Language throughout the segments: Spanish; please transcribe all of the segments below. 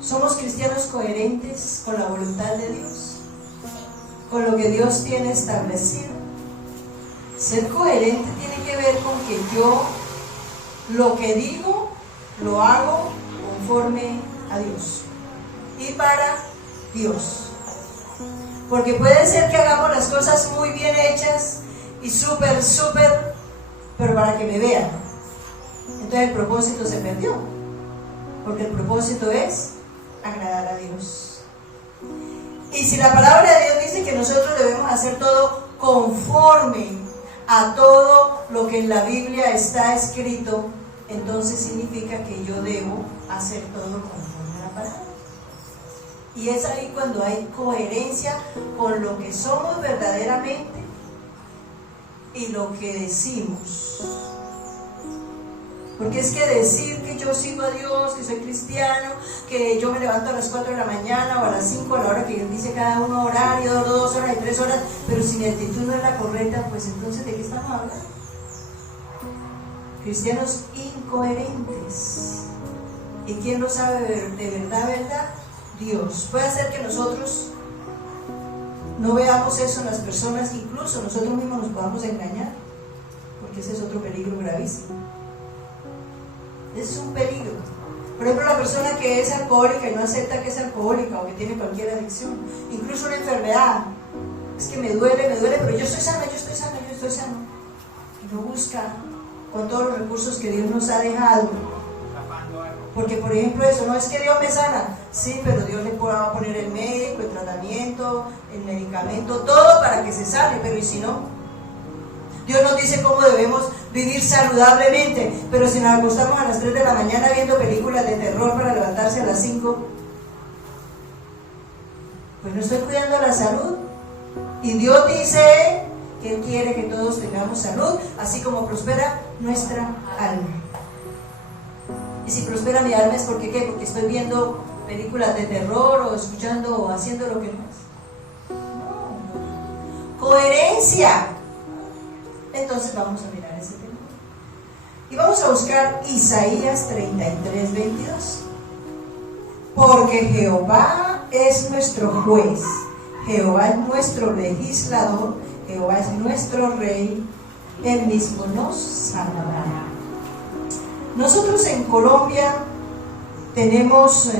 ¿Somos cristianos coherentes con la voluntad de Dios? ¿Con lo que Dios tiene establecido? Ser coherente tiene que ver con que yo lo que digo lo hago conforme a Dios y para Dios. Porque puede ser que hagamos las cosas muy bien hechas y súper, pero para que me vean. Entonces el propósito se perdió. Porque el propósito es agradar a Dios. Y si la palabra de Dios dice que nosotros debemos hacer todo conforme a todo lo que en la Biblia está escrito, entonces significa que yo debo hacer todo conforme a la palabra. Y es ahí cuando hay coherencia con lo que somos verdaderamente y lo que decimos. Porque es que decir que yo sigo a Dios, que soy cristiano, que yo me levanto a las 4 de la mañana o a las 5, a la hora que Dios dice cada uno horario, 2 horas y 3 horas, pero si mi actitud no es la correcta, pues entonces ¿de qué estamos hablando? Cristianos incoherentes. ¿Y quién lo sabe de verdad? Dios. Puede ser que nosotros no veamos eso en las personas, incluso nosotros mismos nos podamos engañar, porque ese es otro peligro gravísimo. Ese es un peligro. Por ejemplo, la persona que es alcohólica y no acepta que es alcohólica o que tiene cualquier adicción, incluso una enfermedad, es que me duele, pero yo estoy sano. Y no busca con todos los recursos que Dios nos ha dejado. Porque, por ejemplo, eso, no es que Dios me sana, sí, pero Dios le va a poner el médico, el tratamiento, el medicamento, todo para que se sane, pero ¿y si no? Dios nos dice cómo debemos vivir saludablemente, pero si nos acostamos a las 3 de la mañana viendo películas de terror para levantarse a las 5, pues no estoy cuidando la salud. Y Dios dice que Él quiere que todos tengamos salud, así como prospera nuestra alma. Y si prospera mi alma es porque ¿qué? Porque estoy viendo películas de terror o escuchando o haciendo lo que no es. No. Coherencia. Entonces vamos a mirar ese tema. Y vamos a buscar Isaías 33, 22. Porque Jehová es nuestro juez, Jehová es nuestro legislador, Jehová es nuestro rey, Él mismo nos salvará. Nosotros en Colombia tenemos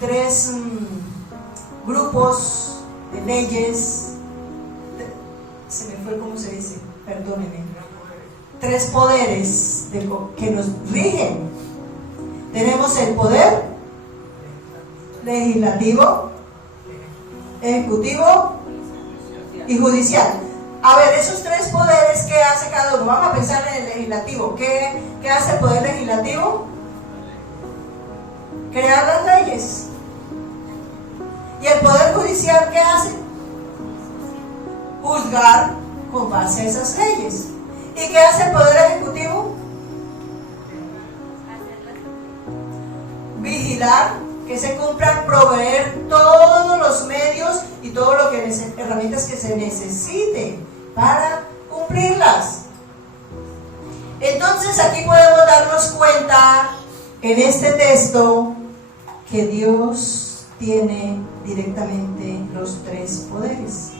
3 grupos de leyes, se me fue cómo se dice, perdónenme, 3 poderes que nos rigen. Tenemos el poder legislativo, ejecutivo y judicial. A ver, esos 3 poderes, ¿qué hace cada uno? Vamos a pensar en el legislativo. ¿Qué hace el poder legislativo? Crear las leyes. ¿Y el poder judicial qué hace? Juzgar con base a esas leyes. ¿Y qué hace el poder ejecutivo? Vigilar que se cumplan, proveer todos los medios y todo lo que herramientas que se necesiten para cumplirlas. Entonces aquí podemos darnos cuenta en este texto que Dios tiene directamente los 3 poderes.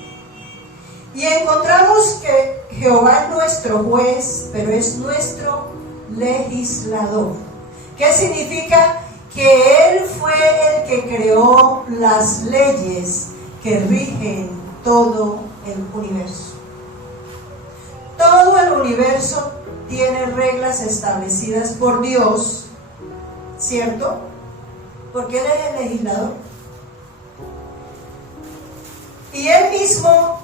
Y encontramos que Jehová es nuestro juez, pero es nuestro legislador. ¿Qué significa? Que Él fue el que creó las leyes que rigen todo el universo. Todo el universo tiene reglas establecidas por Dios, ¿cierto? Porque Él es el legislador. Y Él mismo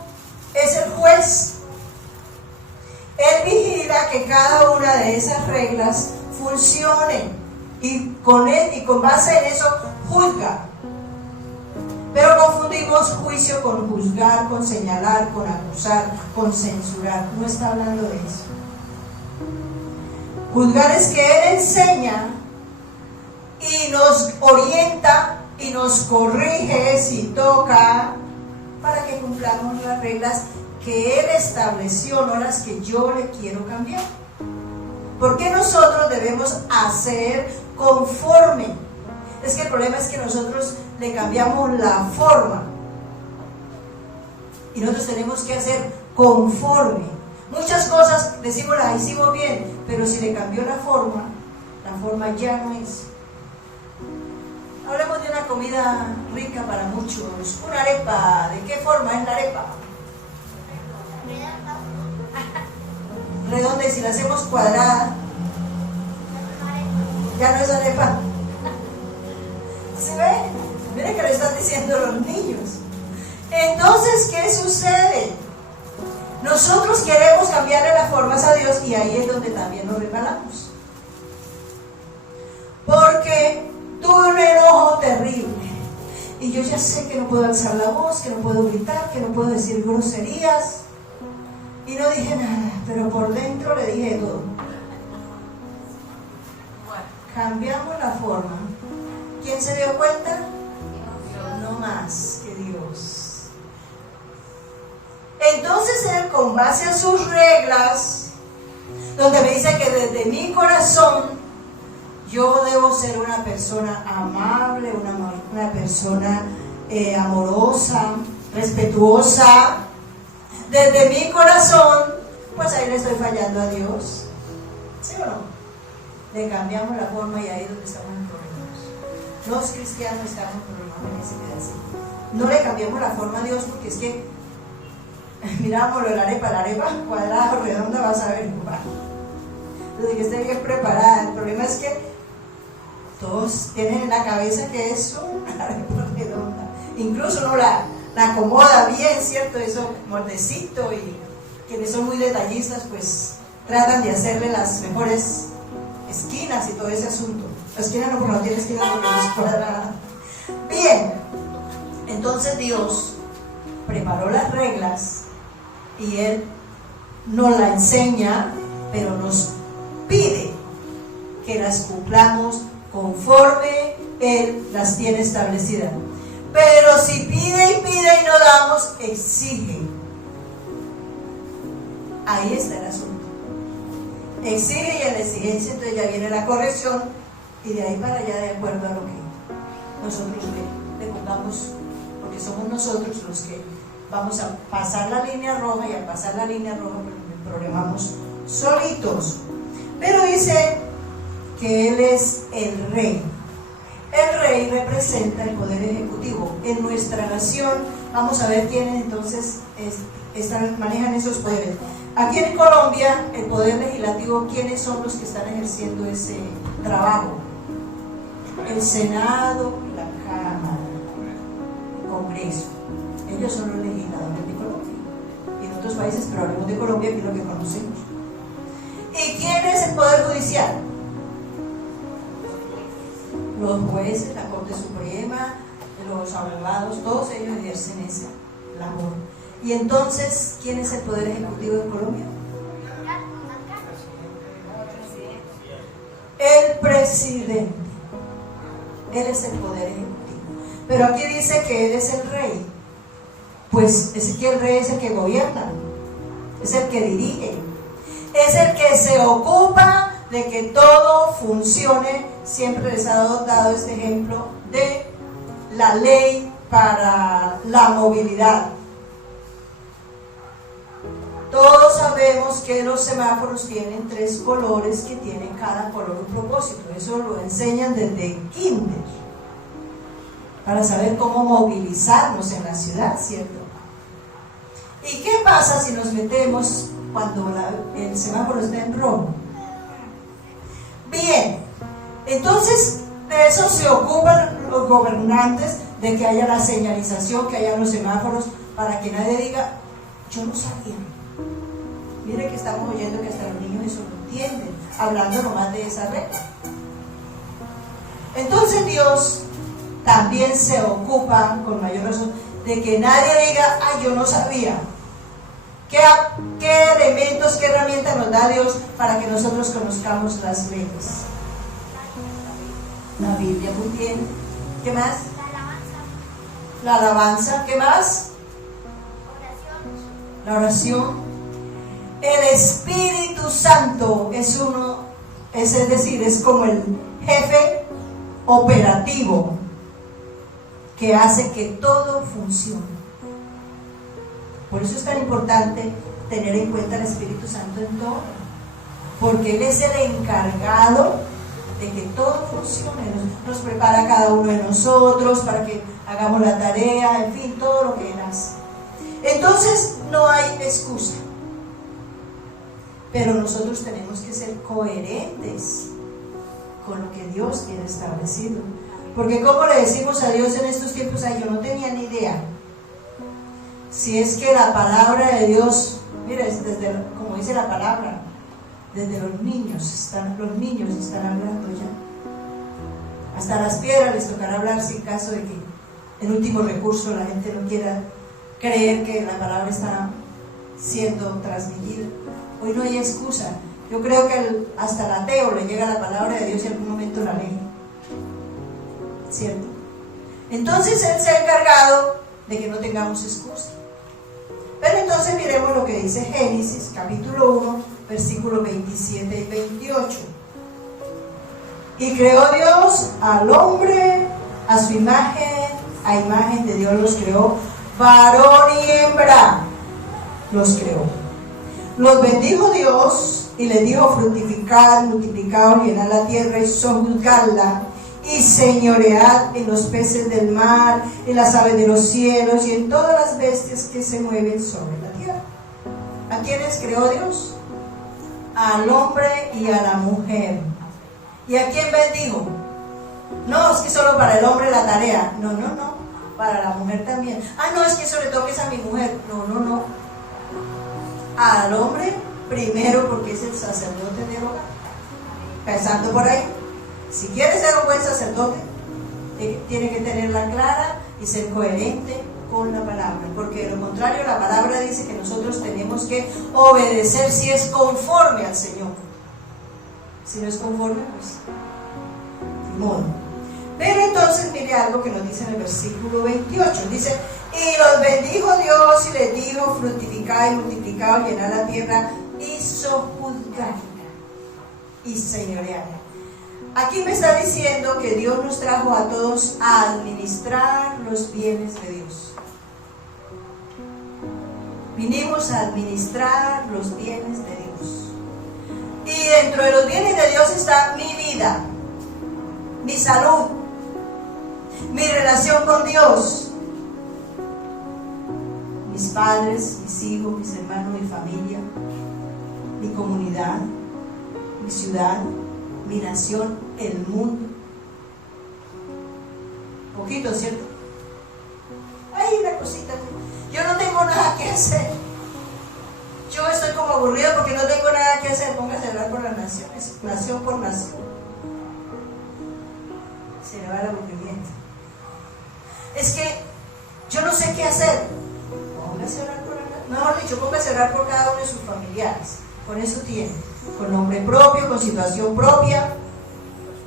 es el juez. Él vigila que cada una de esas reglas funcione. Y con base en eso juzga. Pero confundimos juicio con juzgar, con señalar, con acusar, con censurar. No está hablando de eso. Juzgar es que Él enseña y nos orienta y nos corrige si toca, para que cumplamos las reglas que Él estableció, no las que yo le quiero cambiar. Porque nosotros debemos hacer conforme. Es que el problema es que nosotros le cambiamos la forma. Y nosotros tenemos que hacer conforme. Muchas cosas decimos las hicimos bien, pero si le cambió la forma ya no es. Hablemos de una comida rica para muchos. Una arepa. ¿De qué forma es la arepa? Redonda, y si la hacemos cuadrada, ya no es arepa. ¿Se ve? Miren que le están diciendo los niños. Entonces, ¿qué sucede? Nosotros queremos cambiarle las formas a Dios y ahí es donde también nos resbalamos. Porque tuve un enojo terrible y yo ya sé que no puedo alzar la voz, que no puedo gritar, que no puedo decir groserías, y no dije nada, pero por dentro le dije todo. Cambiamos la forma. ¿Quién se dio cuenta? No más que Dios. Entonces él, con base a sus reglas, donde me dice que desde mi corazón yo debo ser una persona amable, una persona amorosa, respetuosa, desde mi corazón, pues ahí le estoy fallando a Dios. ¿Sí o no? Le cambiamos la forma y ahí es donde estamos en problemas. Los cristianos estamos en problemas en ese pedacito. No le cambiamos la forma a Dios, porque es que mirámoslo, la arepa cuadrada o redonda, vas a ver igual. Desde que esté bien preparada. El problema es que todos tienen en la cabeza que es una arepa redonda. Incluso uno la acomoda bien, ¿cierto? Eso, moldecito, y quienes son muy detallistas, pues tratan de hacerle las mejores esquinas y todo ese asunto. La esquina no, porque no tiene esquina, porque no es cuadrada. Bien, entonces Dios preparó las reglas y Él nos la enseña, pero nos pide que las cumplamos conforme Él las tiene establecidas. Pero si pide y pide y no damos, exige. Ahí está el asunto. Exige, y en la exigencia entonces ya viene la corrección, y de ahí para allá, de acuerdo a lo que nosotros le pongamos, porque somos nosotros los que vamos a pasar la línea roja, y al pasar la línea roja pues nos problemamos solitos. Pero dice que Él es el rey. El rey representa el poder ejecutivo. En nuestra nación, vamos a ver quiénes entonces manejan esos poderes. Aquí en Colombia, el poder legislativo, ¿quiénes son los que están ejerciendo ese trabajo? El Senado, la Cámara, el Congreso. Ellos son los legisladores de Colombia. Y en otros países, pero hablemos de Colombia, que es lo que conocemos. ¿Y quién es el poder judicial? Los jueces, la Corte Suprema, los abogados, todos ellos ejercen esa labor. Y entonces, ¿quién es el poder ejecutivo en Colombia? El presidente. Él es el poder ejecutivo. Pero aquí dice que Él es el rey. Pues es que el rey es el que gobierna, es el que dirige, es el que se ocupa de que todo funcione. Siempre les ha dado este ejemplo de la ley para la movilidad. Todos sabemos que los semáforos tienen 3 colores, que tienen cada color un propósito. Eso lo enseñan desde kinder, para saber cómo movilizarnos en la ciudad, ¿cierto? ¿Y qué pasa si nos metemos cuando el semáforo está en rojo? Bien, entonces de eso se ocupan los gobernantes, de que haya la señalización, que haya los semáforos, para que nadie diga, yo no sabía. Mire que estamos oyendo que hasta los niños eso lo entienden, hablando nomás de esa regla. Entonces Dios también se ocupa, con mayor razón, de que nadie diga, yo no sabía. ¿Qué elementos, qué herramientas nos da Dios para que nosotros conozcamos las leyes? La Biblia, muy bien. ¿Qué más? La alabanza. ¿Qué más? La oración. El Espíritu Santo es como el jefe operativo que hace que todo funcione. Por eso es tan importante tener en cuenta al Espíritu Santo en todo, porque Él es el encargado de que todo funcione. Nos prepara a cada uno de nosotros para que hagamos la tarea, en fin, todo lo que Él hace. Entonces no hay excusa, pero nosotros tenemos que ser coherentes con lo que Dios tiene establecido. Porque como le decimos a Dios en estos tiempos, ay, yo no tenía ni idea. Si es que la palabra de Dios, mira, como dice la palabra, desde los niños están hablando ya. Hasta las piedras les tocará hablar, si en caso de que en último recurso la gente no quiera creer que la palabra está siendo transmitida. Hoy no hay excusa. Yo creo que hasta el ateo le llega la palabra de Dios y en algún momento la lee, ¿cierto? Entonces Él se ha encargado de que no tengamos excusa. Pero entonces miremos lo que dice Génesis capítulo 1 versículos 27 y 28. Y creó Dios al hombre a su imagen, a imagen de Dios los creó, varón y hembra los creó. Los bendijo Dios y les dijo: fructificad, multiplicaos, llenad la tierra y sojuzgadla, y señoread en los peces del mar, en las aves de los cielos y en todas las bestias que se mueven sobre la tierra. ¿A quiénes creó Dios? Al hombre y a la mujer. ¿Y a quién bendijo? No, es que solo para el hombre la tarea. No, para la mujer también. No, es que eso le toques a mi mujer. No. Al hombre primero, porque es el sacerdote del hogar. Pensando por ahí, si quiere ser un buen sacerdote, tiene que tenerla clara y ser coherente con la palabra, porque de lo contrario la palabra dice que nosotros tenemos que obedecer si es conforme al Señor. Si no es conforme, pues ni modo. Pero entonces mire algo que nos dice en el versículo 28, dice: y los bendijo Dios y les dijo: fructificad y multiplicaos, llenad la tierra y sojuzgadla y señoreadla. Aquí me está diciendo que Dios nos trajo a todos a administrar los bienes de Dios. Vinimos a administrar los bienes de Dios. Y dentro de los bienes de Dios está mi vida, mi salud, mi relación con Dios, mis padres, mis hijos, mis hermanos, mi familia, mi comunidad, mi ciudad, mi nación, el mundo. Poquito, ¿cierto? Hay una cosita. Yo no tengo nada que hacer. Yo estoy como aburrido porque no tengo nada que hacer. Póngase a hablar por las naciones, nación por nación. Se le va el aburrimiento. Es que yo no sé qué hacer. Póngase a orar por la, mejor dicho, póngase a orar por cada uno de sus familiares. Con eso tiene, con nombre propio, con situación propia,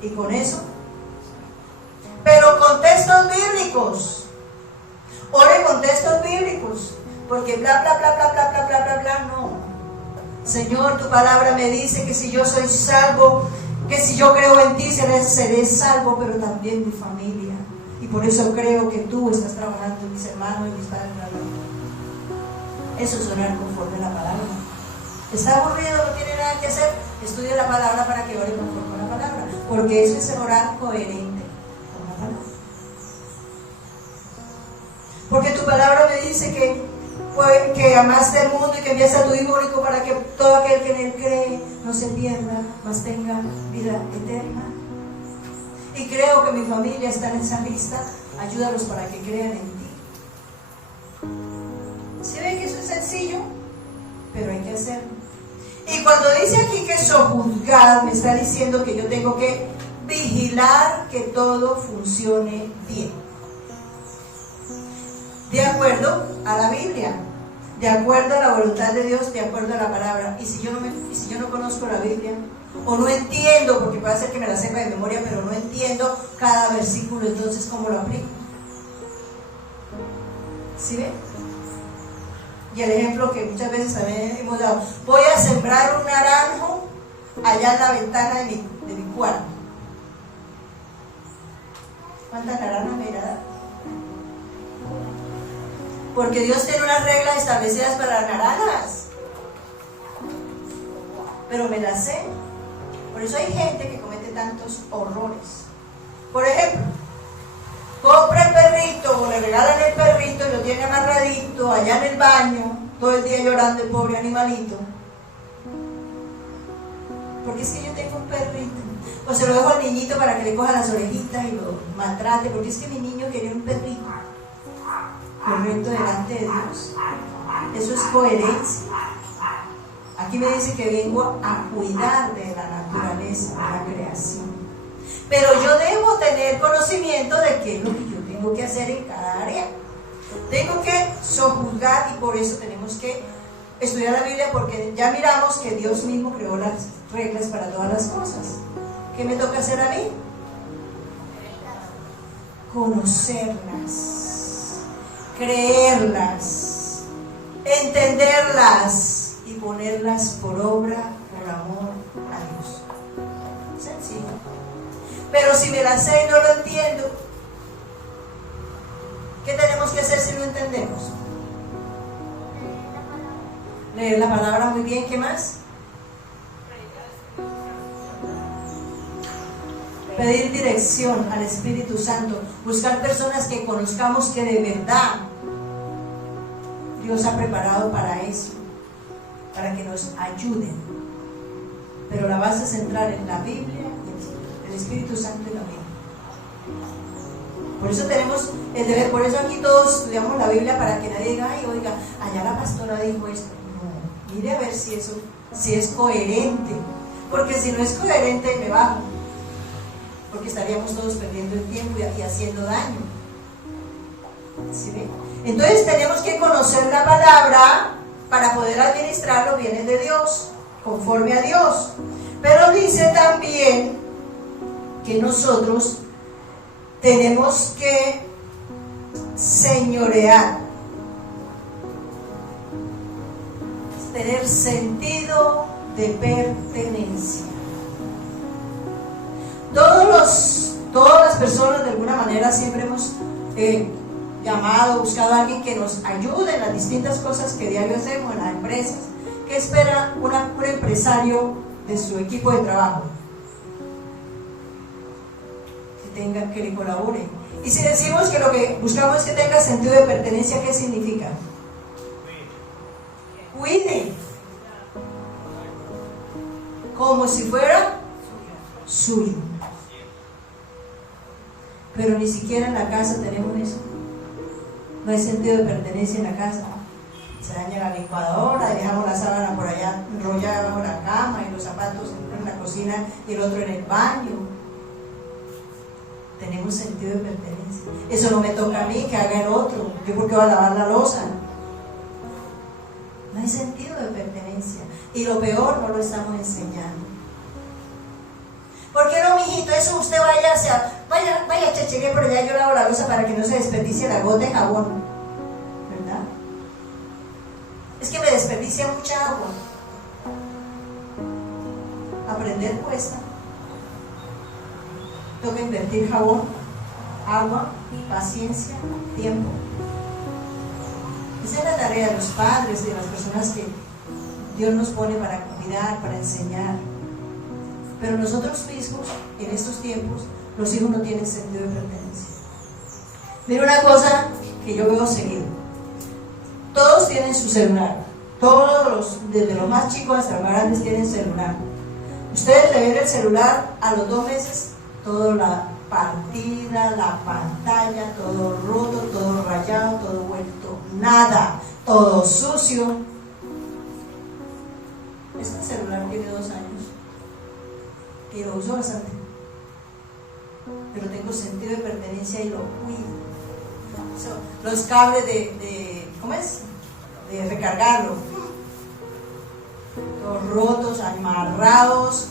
y con eso. Pero con textos bíblicos. Ore con textos bíblicos, porque bla bla bla bla bla bla bla bla bla, no. Señor, tu palabra me dice que si yo soy salvo, que si yo creo en ti seré salvo, pero también mi familia. Y por eso creo que tú estás trabajando en mis hermanos y mis padres. Eso es orar conforme a la palabra. ¿Está aburrido? ¿No tiene nada que hacer? Estudia la palabra para que ore conforme a la palabra, porque eso es orar coherente con la palabra. Porque tu palabra me dice que amaste al mundo y que enviaste a tu Hijo único para que todo aquel que en él cree no se pierda, mas tenga vida eterna. Y creo que mi familia está en esa lista. Ayúdalos para que crean en ti. ¿Sí ven que eso es sencillo? Pero hay que hacerlo. Y cuando dice aquí que sojuzgar, me está diciendo que yo tengo que vigilar que todo funcione bien, de acuerdo a la Biblia, de acuerdo a la voluntad de Dios, de acuerdo a la palabra. Y si yo no conozco la Biblia, o no entiendo, porque puede ser que me la sepa de memoria, pero no entiendo cada versículo, entonces ¿cómo lo aplico? ¿Sí ven? Y el ejemplo que muchas veces también hemos dado: voy a sembrar un naranjo allá en la ventana de mi cuarto. ¿Cuántas naranjas me irá a dar? Porque Dios tiene unas reglas establecidas para las naranjas. Pero me las sé. Por eso hay gente que comete tantos horrores. Por ejemplo, compra el perrito o le regalan el perrito y lo tiene amarradito allá en el baño, todo el día llorando el pobre animalito. Porque es que yo tengo un perrito. O se lo dejo al niñito para que le coja las orejitas y lo maltrate, porque es que mi niño quería un perrito. Correcto delante de Dios. Eso es coherencia. Aquí me dice que vengo a cuidar de la naturaleza, de la creación. Pero yo debo tener conocimiento de qué es lo que yo tengo que hacer en cada área. Tengo que sojuzgar y por eso tenemos que estudiar la Biblia, porque ya miramos que Dios mismo creó las reglas para todas las cosas. ¿Qué me toca hacer a mí? Conocerlas, creerlas, entenderlas y ponerlas por obra, por amor a Dios. Sencillo. Pero si me las sé y no lo entiendo, ¿qué tenemos que hacer si no entendemos? Leer la palabra muy bien. ¿Qué más? Pedir dirección al Espíritu Santo. Buscar personas que conozcamos que de verdad Dios ha preparado para eso, para que nos ayuden. Pero la base central es la Biblia y el Espíritu Santo y la Biblia. Por eso tenemos el deber, por eso aquí todos estudiamos la Biblia, para que nadie diga, ay, oiga, allá la pastora dijo esto. No, mire a ver si eso, si es coherente. Porque si no es coherente, me bajo. Porque estaríamos todos perdiendo el tiempo y haciendo daño. ¿Sí ve? Entonces tenemos que conocer la palabra para poder administrar los bienes de Dios, conforme a Dios. Pero dice también que nosotros tenemos que señorear, tener sentido de pertenencia. Todas las personas de alguna manera siempre hemos llamado, buscado a alguien que nos ayude en las distintas cosas que diario hacemos en las empresas. ¿Qué espera un empresario de su equipo de trabajo? Que le colabore. Y si decimos que lo que buscamos es que tenga sentido de pertenencia, ¿qué significa? Cuide. Como si fuera suyo. Pero ni siquiera en la casa tenemos eso. No hay sentido de pertenencia en la casa. Se daña la licuadora, dejamos la sábana por allá enrollada bajo la cama y los zapatos en la cocina y el otro en el baño. Tenemos sentido de pertenencia. Eso no me toca a mí, que haga el otro. ¿Yo por qué voy a lavar la loza? No hay sentido de pertenencia. Y lo peor, no lo estamos enseñando. ¿Por qué no, mijito? Eso usted vaya chechería por allá, yo lavo la loza para que no se desperdicie la gota de jabón. ¿Verdad? Es que me desperdicia mucha agua. Aprender cuesta. Toca invertir jabón, agua, paciencia, tiempo. Esa es la tarea de los padres y de las personas que Dios nos pone para cuidar, para enseñar. Pero nosotros mismos, en estos tiempos, los hijos no tienen sentido de pertenencia. Mira una cosa que yo veo seguido. Todos tienen su celular. Desde los más chicos hasta los más grandes tienen celular. Ustedes le ven el celular a los 2 meses, toda la partida, la pantalla, todo roto, todo rayado, todo vuelto nada, todo sucio. Este celular tiene 2 años y lo uso bastante, pero tengo sentido de pertenencia y lo cuido. Los cables de recargarlo, todos rotos, amarrados,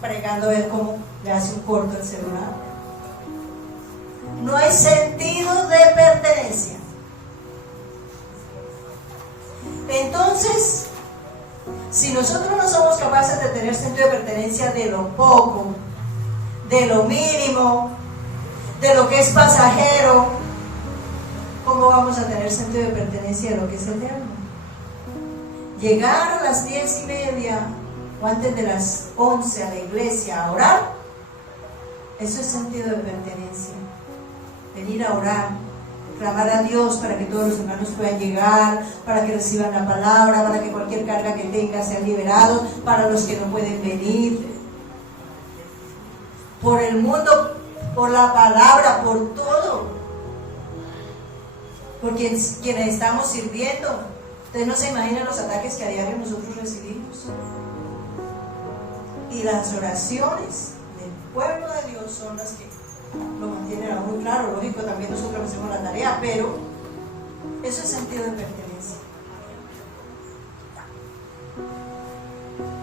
pregando a ver cómo le hace un corto el celular. No hay sentido de pertenencia. Entonces, si nosotros no somos capaces de tener sentido de pertenencia de lo poco, de lo mínimo, de lo que es pasajero, ¿cómo vamos a tener sentido de pertenencia a lo que es eterno? Llegar a las 10:30 o antes de las 11 a la iglesia a orar, eso es sentido de pertenencia. Venir a orar, clamar a Dios para que todos los hermanos puedan llegar, para que reciban la palabra, para que cualquier carga que tengan sea liberado, para los que no pueden venir, por el mundo, por la palabra, por todo, por quienes estamos sirviendo. Ustedes no se imaginan los ataques que a diario nosotros recibimos, y las oraciones del pueblo de Dios son las que lo mantienen muy claro. Lógico, también nosotros hacemos la tarea, pero eso es sentido de pertenencia.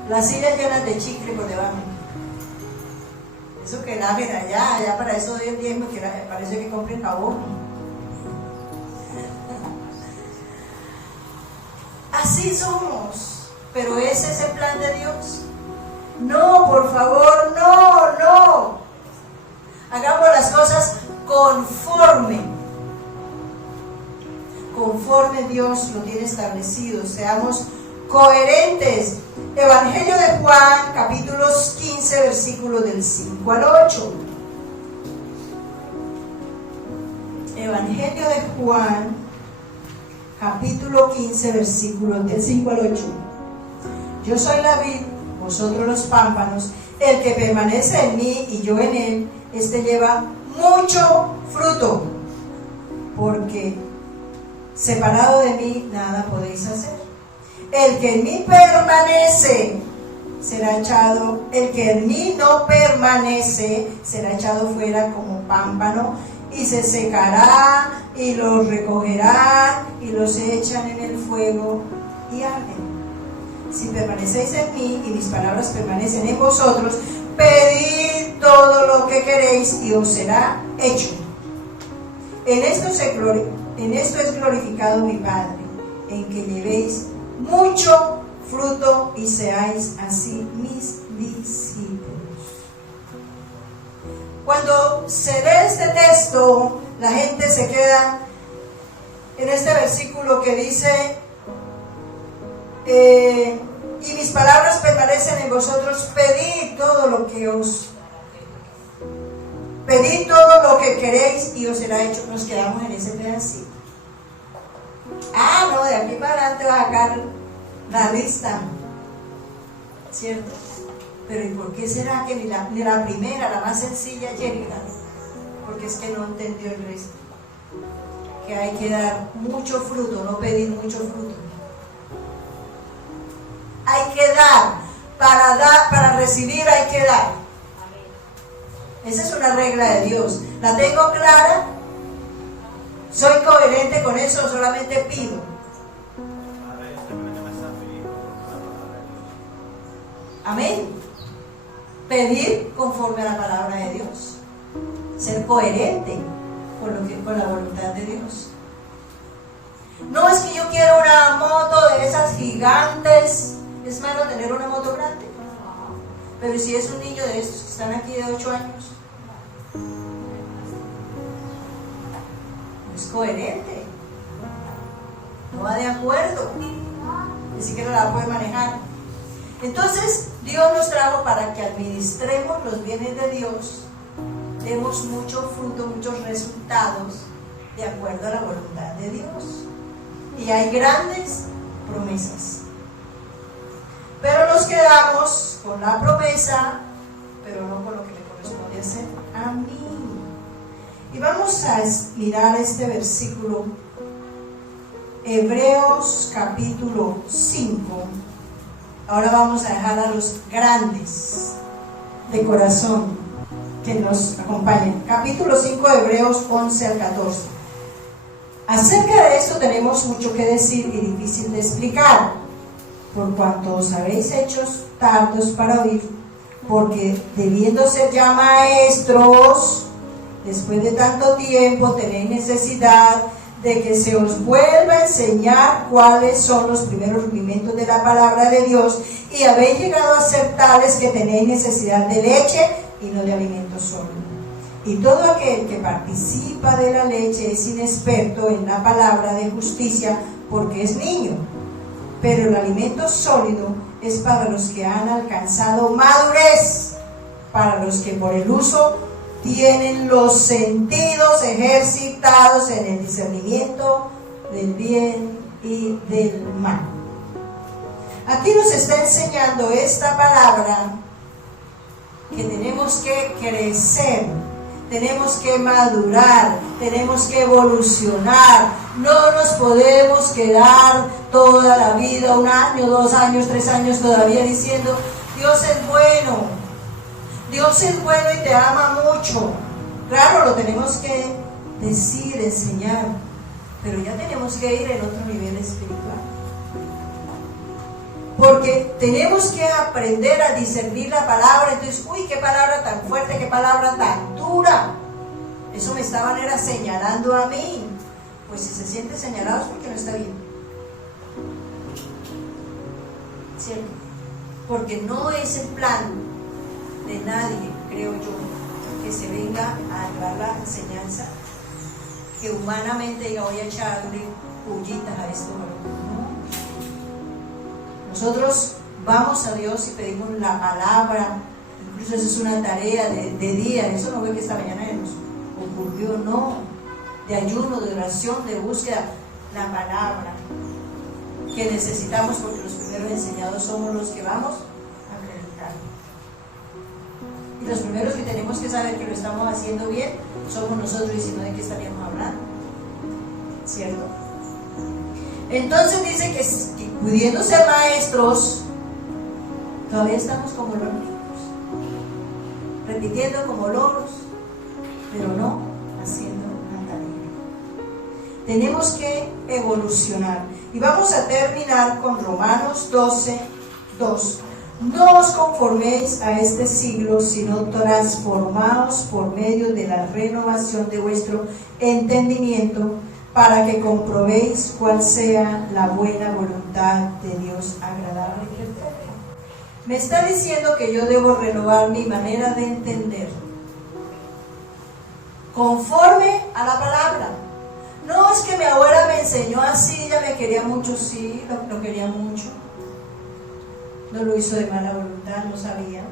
Las sillas llenas de chicle por debajo, eso que laven allá para eso hoy en día que parece que compren jabón. Así somos, pero ese es el plan de Dios. No, por favor, no. Hagamos las cosas conforme Dios lo tiene establecido. Seamos coherentes. Evangelio de Juan, capítulos 15, versículos del 5 al 8. Evangelio de Juan, capítulo 15, versículos del 5 al 8. Yo soy la vid, vosotros los pámpanos. El que permanece en mí y yo en él, este lleva mucho fruto, porque separado de mí nada podéis hacer. El que en mí permanece será echado, el que en mí no permanece será echado fuera como pámpano y se secará, y los recogerán y los echan en el fuego y arden. Si permanecéis en mí y mis palabras permanecen en vosotros, pedid todo lo que queréis y os será hecho. En esto es glorificado mi Padre, en que llevéis mucho fruto y seáis así mis discípulos. Cuando se lee este texto, la gente se queda en este versículo que dice: y mis palabras permanecen en vosotros, pedid todo lo que queréis y os será hecho. Nos quedamos en ese pedacito. No, de aquí para adelante va a sacar la lista, ¿cierto? Pero ¿y por qué será que ni la primera, la más sencilla, llega? Porque es que no entendió el resto, que hay que dar mucho fruto, no pedir mucho fruto. Hay que dar, para recibir hay que dar. Esa es una regla de Dios. ¿La tengo clara? ¿Soy coherente con eso o solamente pido? Amén. Pedir conforme a la palabra de Dios. Ser coherente con la voluntad de Dios. No es que yo quiero una moto de esas gigantes. Es malo tener una moto grande. Pero si es un niño de estos que están aquí de 8 años, no es coherente, no va de acuerdo, ni siquiera la puede manejar. Entonces Dios nos trajo para que administremos los bienes de Dios, demos mucho fruto, muchos resultados de acuerdo a la voluntad de Dios. Y hay grandes promesas, pero nos quedamos con la promesa, pero no con lo que me corresponde hacer a mí. Y vamos a mirar este versículo, Hebreos capítulo 5. Ahora vamos a dejar a los grandes de corazón que nos acompañen. Capítulo 5 de Hebreos 11 al 14. Acerca de esto tenemos mucho que decir y difícil de explicar, por cuanto os habéis hecho tardos para oír, porque debiendo ser ya maestros, después de tanto tiempo tenéis necesidad de que se os vuelva a enseñar cuáles son los primeros rudimentos de la palabra de Dios, y habéis llegado a ser tales que tenéis necesidad de leche y no de alimento sólido. Y todo aquel que participa de la leche es inexperto en la palabra de justicia porque es niño. Pero el alimento sólido es para los que han alcanzado madurez, para los que por el uso tienen los sentidos ejercitados en el discernimiento del bien y del mal. Aquí nos está enseñando esta palabra que tenemos que crecer, tenemos que madurar, tenemos que evolucionar. No nos podemos quedar toda la vida, 1 año, 2 años, 3 años todavía diciendo: Dios es bueno, Dios es bueno y te ama mucho. Claro, lo tenemos que decir, enseñar, pero ya tenemos que ir en otro nivel espiritual. Porque tenemos que aprender a discernir la palabra. Entonces, uy, qué palabra tan fuerte, qué palabra tan dura. Eso me estaban señalando a mí. Pues si se siente señalado es porque no está bien. ¿Cierto? Porque no es el plan de nadie, creo yo, que se venga a llevar la enseñanza, que humanamente diga: voy a echarle pullitas a esto. Nosotros vamos a Dios y pedimos la palabra. Incluso eso es una tarea de día. Eso no ve que esta mañana nos ocurrió, no. De ayuno, de oración, de búsqueda. La palabra que necesitamos, porque los primeros enseñados somos los que vamos a predicar. Y los primeros que tenemos que saber que lo estamos haciendo bien somos nosotros, y si no, ¿de qué estaríamos hablando? ¿Cierto? Entonces dice que pudiendo ser maestros, todavía estamos como los niños, repitiendo como loros, pero no haciendo la tarea. Tenemos que evolucionar. Y vamos a terminar con Romanos 12:2. No os conforméis a este siglo, sino transformaos por medio de la renovación de vuestro entendimiento, para que comprobéis cuál sea la buena voluntad de Dios, agradable y perfecta. Me está diciendo que yo debo renovar mi manera de entender conforme a la palabra. No es que mi abuela me enseñó así, ella me quería mucho, sí, lo quería mucho. No lo hizo de mala voluntad, no sabía,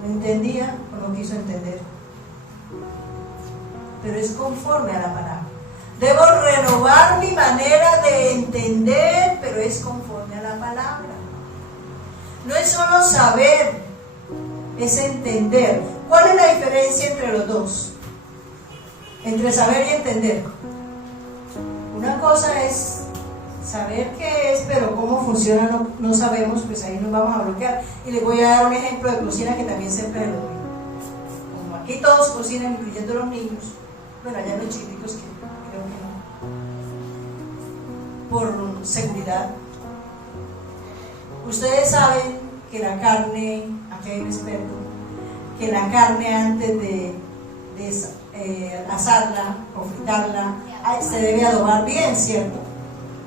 no entendía o no quiso entender. Pero es conforme a la palabra. Debo renovar mi manera de entender, pero es conforme a la palabra. No es solo saber, es entender. ¿Cuál es la diferencia entre los dos? Entre saber y entender. Una cosa es saber qué es, pero cómo funciona no sabemos, pues ahí nos vamos a bloquear. Y les voy a dar un ejemplo de cocina que también se predomina. Como aquí todos cocinan, incluyendo los niños, bueno, allá los chicos que creo que no, por seguridad. Ustedes saben que la carne, aquí hay un experto, que la carne antes de asarla o fritarla se debe adobar bien, ¿cierto?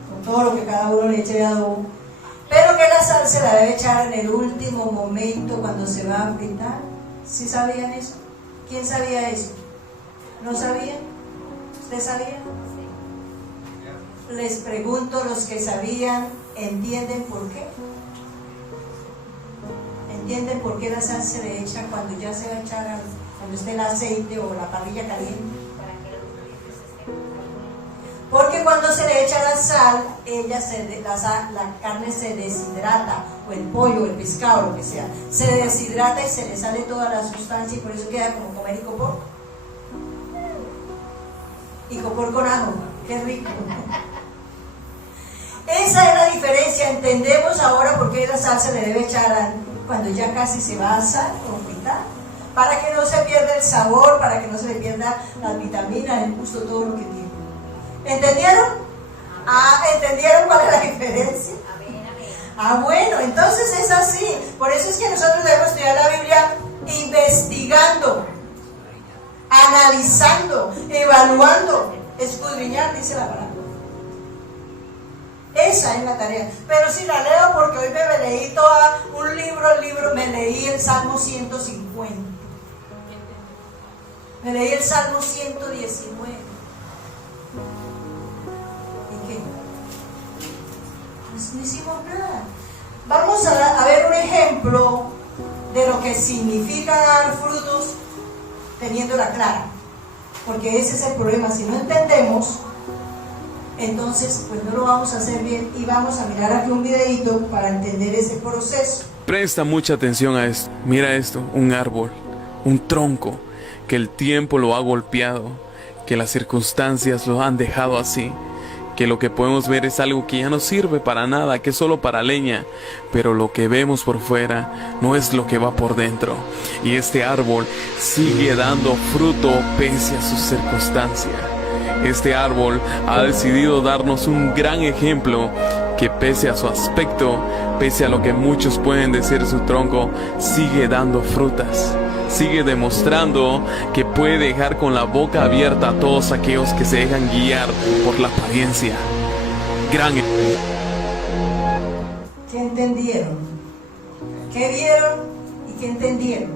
Con todo lo que cada uno le eche de adobo, pero que la sal se la debe echar en el último momento cuando se va a fritar. ¿Sí sabían eso? ¿Quién sabía eso? ¿No sabían? ¿Usted sabía? Les pregunto, los que sabían, ¿entienden por qué? ¿Entienden por qué la sal se le echa cuando ya se va a echar, cuando esté el aceite o la parrilla caliente? Porque cuando se le echa la sal, la carne se deshidrata, o el pollo, o el pescado, lo que sea, se deshidrata y se le sale toda la sustancia, y por eso queda como comer icopor. Icopor con ajo, qué rico. Esa es la diferencia. Entendemos ahora por qué la sal se le debe echar cuando ya casi se va a asar o fritar, para que no se pierda el sabor, para que no se le pierda las vitaminas, el gusto, todo lo que tiene. ¿Entendieron? ¿Entendieron cuál es la diferencia? Bueno, entonces es así. Por eso es que nosotros debemos estudiar la Biblia investigando, analizando, evaluando, escudriñar, dice la palabra. Esa es la tarea. Pero si la leo, porque hoy me leí un libro, me leí el Salmo 150. Me leí el Salmo 119. ¿Y qué? Pues no hicimos nada. Vamos a ver un ejemplo de lo que significa dar frutos teniéndola clara. Porque ese es el problema. Si no entendemos, entonces pues no lo vamos a hacer bien. Y vamos a mirar aquí un videito para entender ese proceso. Presta mucha atención a esto. Mira esto, un árbol, un tronco, que el tiempo lo ha golpeado, que las circunstancias lo han dejado así, que lo que podemos ver es algo que ya no sirve para nada, que es solo para leña, pero lo que vemos por fuera no es lo que va por dentro. Y este árbol sigue dando fruto pese a sus circunstancias. Este árbol ha decidido darnos un gran ejemplo que pese a su aspecto, pese a lo que muchos pueden decir su tronco, sigue dando frutas. Sigue demostrando que puede dejar con la boca abierta a todos aquellos que se dejan guiar por la apariencia. Gran. ¿Qué entendieron? ¿Qué vieron y qué entendieron?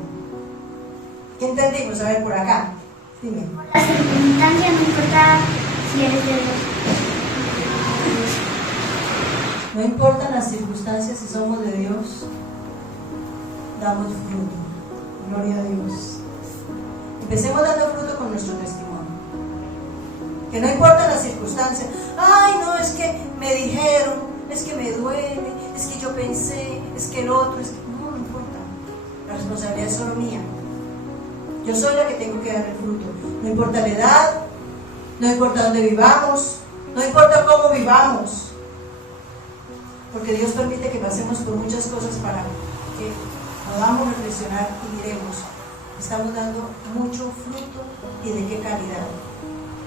¿Qué entendimos? A ver, por acá. Dime. Las circunstancias no importa si eres de Dios. No importan las circunstancias, si somos de Dios, damos fruto. Gloria a Dios. Empecemos dando fruto con nuestro testimonio. Que no importan las circunstancias. Ay, no, es que me dijeron, es que me duele, es que yo pensé, es que el otro, es que... No importa. La responsabilidad es solo mía. Yo soy la que tengo que dar el fruto. No importa la edad, no importa dónde vivamos, no importa cómo vivamos. Porque Dios permite que pasemos por muchas cosas para que podamos reflexionar y miremos, estamos dando mucho fruto y de qué calidad.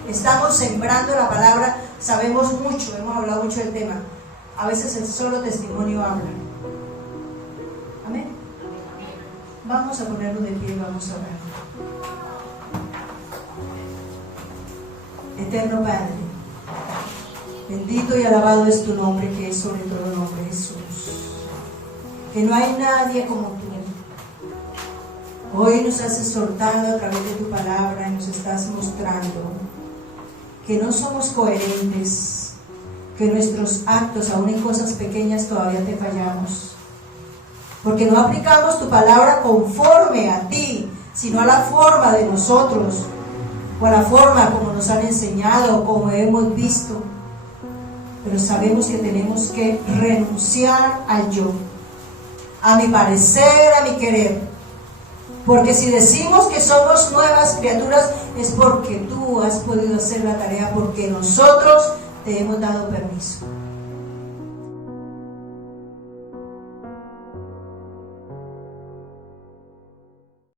Estamos sembrando la palabra, sabemos mucho, hemos hablado mucho del tema. A veces el solo testimonio habla. Amén. Vamos a ponernos de pie y vamos a orar. Eterno Padre, bendito y alabado es tu nombre, que es sobre todo nombre, Jesús. Que no hay nadie como tú. Hoy nos has exhortado a través de tu palabra y nos estás mostrando que no somos coherentes, que nuestros actos, aún en cosas pequeñas, todavía te fallamos. Porque no aplicamos tu palabra conforme a ti, sino a la forma de nosotros, o a la forma como nos han enseñado, como hemos visto. Pero sabemos que tenemos que renunciar al yo, a mi parecer, a mi querer. Porque si decimos que somos nuevas criaturas, es porque tú has podido hacer la tarea, porque nosotros te hemos dado permiso.